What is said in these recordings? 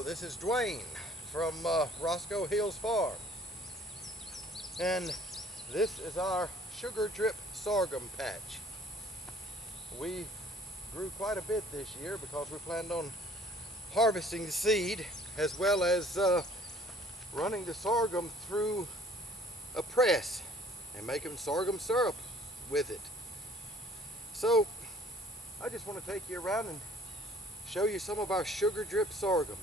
Hello, this is Dwayne from Roscoe Hills Farm, and this is our Sugar Drip Sorghum patch. We grew quite a bit this year because we planned on harvesting the seed as well as running the sorghum through a press and making sorghum syrup with it. So I just want to take you around and show you some of our Sugar Drip Sorghum.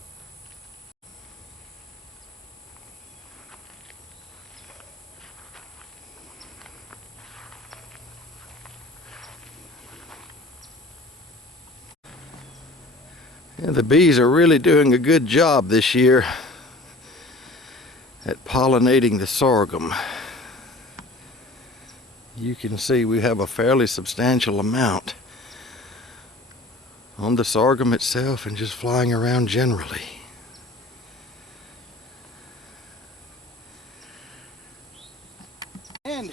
Yeah, the bees are really doing a good job this year at pollinating the sorghum. You can see we have a fairly substantial amount on the sorghum itself and just flying around generally. And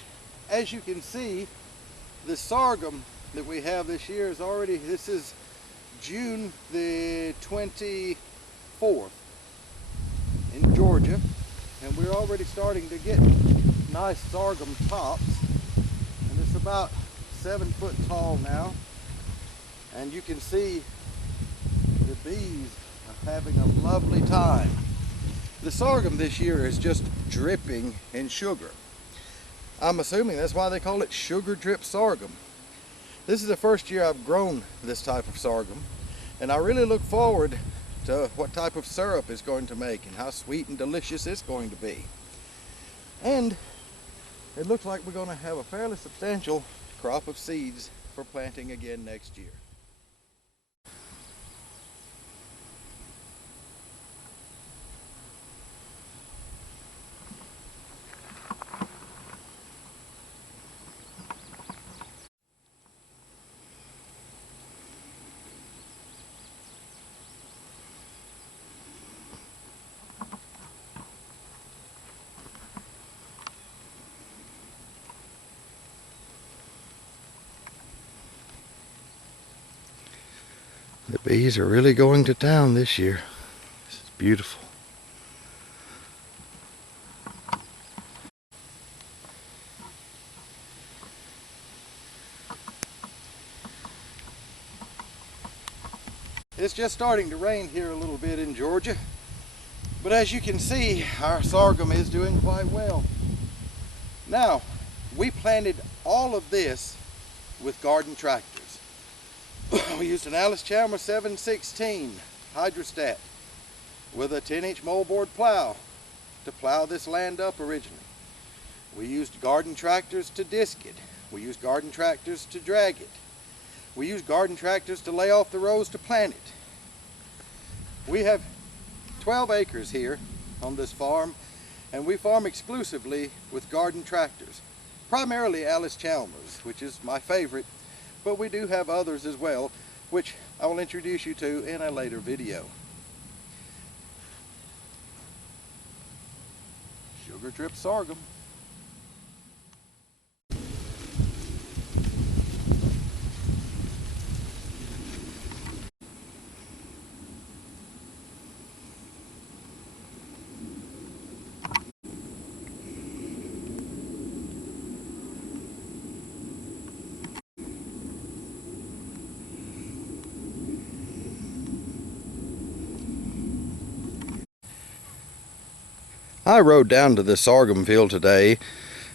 as you can see, the sorghum that we have this year is already, this is June the 24th in Georgia, and we're already starting to get nice sorghum tops, and it's about 7 foot tall now, and you can see the bees are having a lovely time. The sorghum this year is just dripping in sugar. I'm assuming that's why they call it Sugar Drip Sorghum. This is the first year I've grown this type of sorghum, and I really look forward to what type of syrup it's going to make and how sweet and delicious it's going to be. And it looks like we're going to have a fairly substantial crop of seeds for planting again next year. The bees are really going to town this year. This is beautiful. It's just starting to rain here a little bit in Georgia, but as you can see, our sorghum is doing quite well. Now, we planted all of this with garden tractors. We used an Alice Chalmers 716 hydrostat with a 10-inch moldboard plow to plow this land up originally. We used garden tractors to disc it. We used garden tractors to drag it. We used garden tractors to lay off the rows to plant it. We have 12 acres here on this farm, and we farm exclusively with garden tractors. Primarily Alice Chalmers, which is my favorite, but we do have others as well, which I will introduce you to in a later video. Sugar Drip Sorghum. I rode down to the sorghum field today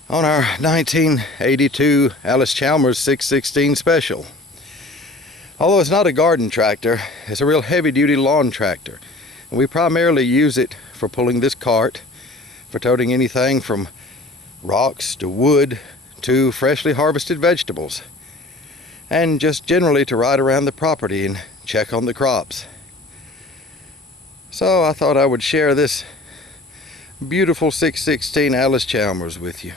on our 1982 Alice Chalmers 616 Special. Although it's not a garden tractor, it's a real heavy-duty lawn tractor. And we primarily use it for pulling this cart, for toting anything from rocks to wood to freshly harvested vegetables, and just generally to ride around the property and check on the crops. So I thought I would share this beautiful 616 Alice Chalmers with you.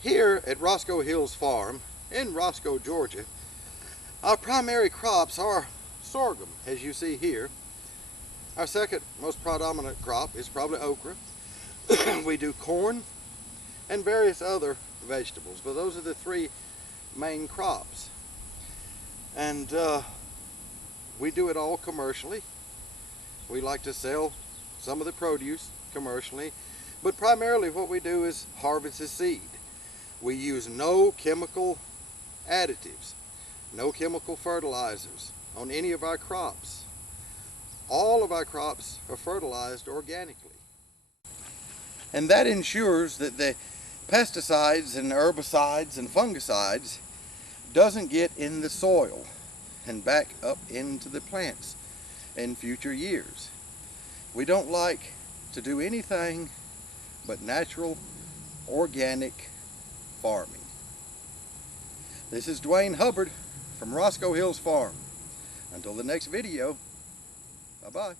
Here at Roscoe Hills Farm in Roscoe, Georgia, our primary crops are sorghum, as you see here. Our second most predominant crop is probably okra. We do corn, and various other vegetables. But those are the three main crops. And we do it all commercially. We like to sell some of the produce commercially, but primarily what we do is harvest the seed. We use no chemical additives, no chemical fertilizers on any of our crops. All of our crops are fertilized organically. And that ensures that the pesticides and herbicides and fungicides doesn't get in the soil and back up into the plants in future years. We don't like to do anything but natural, organic farming. This is Dwayne Hubbard from Roscoe Hills Farm. Until the next video, bye-bye.